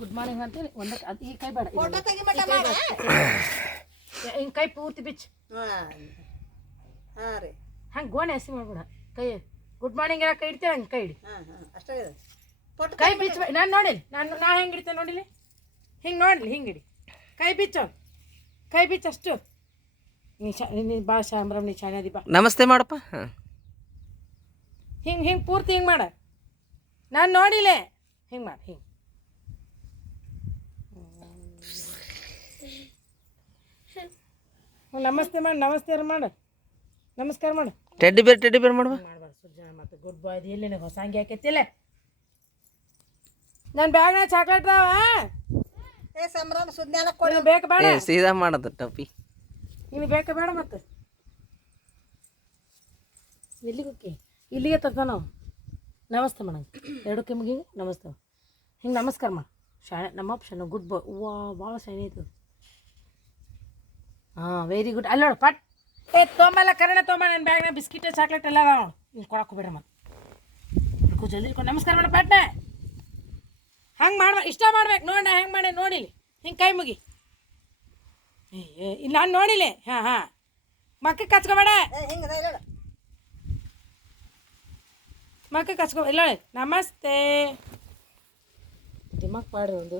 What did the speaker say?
Good morning ಅಂತೇಳಿ ಒಂದಕ್ಕೆ ಅದು ಈ ಕೈ ಬೇಡ ಫೋಟೋ. ತೆಗಿ ಮಟ ಹಿಂಗೆ ಕೈ ಪೂರ್ತಿ ಬಿಚ್ಚು. ಹಾಂ ರೀ. ಹಂಗೆ ಗೋಣೆ ಹಸಿ ಮಾಡ್ಬಿಡ. ಕೈ ಗುಡ್ ಮಾರ್ನಿಂಗ್ ಎಲ್ಲ ಕೈ ಇಡ್ತೇವೆ ಹಂಗೆ ಕೈ ಇಡಿ ಅಷ್ಟೇ ಫೋಟೋ ಕೈ ಬಿಚ್ಚ. ನಾನು ನೋಡಿಲ್ಲ. ನಾನು ನಾ ಹೆಂಗೆ ಇಡ್ತೇನೆ ನೋಡಿಲಿ ಹಿಂಗೆ ನೋಡಲಿ ಹಿಂಗೆ ಇಡಿ ಕೈ ಬಿಚ್ಚ. ಕೈ ಬಿಚ್ಚು ಅಷ್ಟು. ನೀ ಶಾ ನೀ ಬಾ ಶಾಮ್ರಾಮ್ ನೀ ಬಾ. ನಮಸ್ತೆ ಮಾಡಪ್ಪ. ಹಾಂ. ಹಿಂಗೆ ಹಿಂಗೆ ಪೂರ್ತಿ ಹಿಂಗೆ ಮಾಡ. ನಾನು ನೋಡಿಲ್ಲೇ. ಹಿಂಗೆ ಮಾಡಿ ಹಿಂಗೆ. ನಮಸ್ತೆ ಮಾಡಿ ನಮಸ್ತೆ ಮಾಡು. ನಮಸ್ಕಾರ ಮಾಡು. ಟೆಡ್ಡಿ ಬೇರ್ ಟೆಡ್ಡಿ ಬೇರ್ ಮಾಡುವ ಮಾಡ್ಬಾರ್ದು ಸುಜ್ಜನ ಮತ್ತು ಗುಡ್ ಬಾಯ್ ಎಲ್ಲಿ ನನಗೆ ಹೊಸ ಅಂಗಿ ಹಾಕೈತಿಲ್ಲ ನನ್ನ ಬ್ಯಾಗ್ನಾಗ ಚಾಕ್ಲೇಟ್ ಅದಾವ? ಏ ಸಂಭ್ರಮ ಸುಜ್ಞಾನ ಕೊಡಿ. ಬೇಕು ಬೇಡ. ಏ ಸೀದಾ ಮಾಡೋದು ಟಪ್ಪಿ. ನಿನಗೆ ಬೇಕು ಬೇಡ ಮತ್ತೆ. ಎಲ್ಲಿಗೆ ಹೋಗಿ ಇಲ್ಲಿಗೆ ತರ್ತಾವ ನಾವು. ನಮಸ್ತೆ ಮೇಡಮ್. ಎರಡು ಕೆಮ್ಮಿಗೆ ಮುಗಿ ನಮಸ್ತೆ. ಹಿಂಗೆ ನಮಸ್ಕಾರ ಮಾ. ಶಾಣೆ ನಮ್ಮ ಆಪ್ಷನ್ ಗುಡ್ ಬಾಯ್. ವಾ ಭಾಳ ಶಾಣೆ ಐತು ಹಾಂ ವೆರಿ ಗುಡ್ ಅಲ್ಲಿ ನೋಡು ಪಟ್. ಏ ತೊಂಬಲ್ಲ ಕರಣ ತೊಂಬ ನನ್ನ ಬ್ಯಾಗ್ನ ಬಿಸ್ಕಿಟ್ ಚಾಕ್ಲೇಟ್ ಎಲ್ಲ ಅದಾವ ನೀನು ಕೊಡಕ್ಕೆ ಬೇಡ ಮತ್ತೆ ಹಿಡ್ಕೊ ಜಲ್ದಿ ಹಿಡ್ಕೊ. ನಮಸ್ಕಾರ ಮೇಡಮ್ ಪಟ್ನೆ. ಹಂಗೆ ಮಾಡ್ಬೇಕು ಇಷ್ಟ ಮಾಡ್ಬೇಕು. ನೋಡಿ ಹೆಂಗೆ ಮಾಡಿ ನೋಡಿಲಿ ಹಿಂಗೆ ಕೈ ಮುಗಿ. ಇಲ್ಲ ನಾನು ನೋಡಿಲಿ ಹಾಂ ಹಾಂ. ಮಕ್ಕ ಕಚ್ಕೊಬೇಡ. ಮಕ್ಕಕ್ಕೆ ಕಚ್ಕೋ ಇಲ್ಲ. ನಮಸ್ತೆ. ದಿಮಾಕ್ ಪಾಡ್ರಿ ಒಂದು.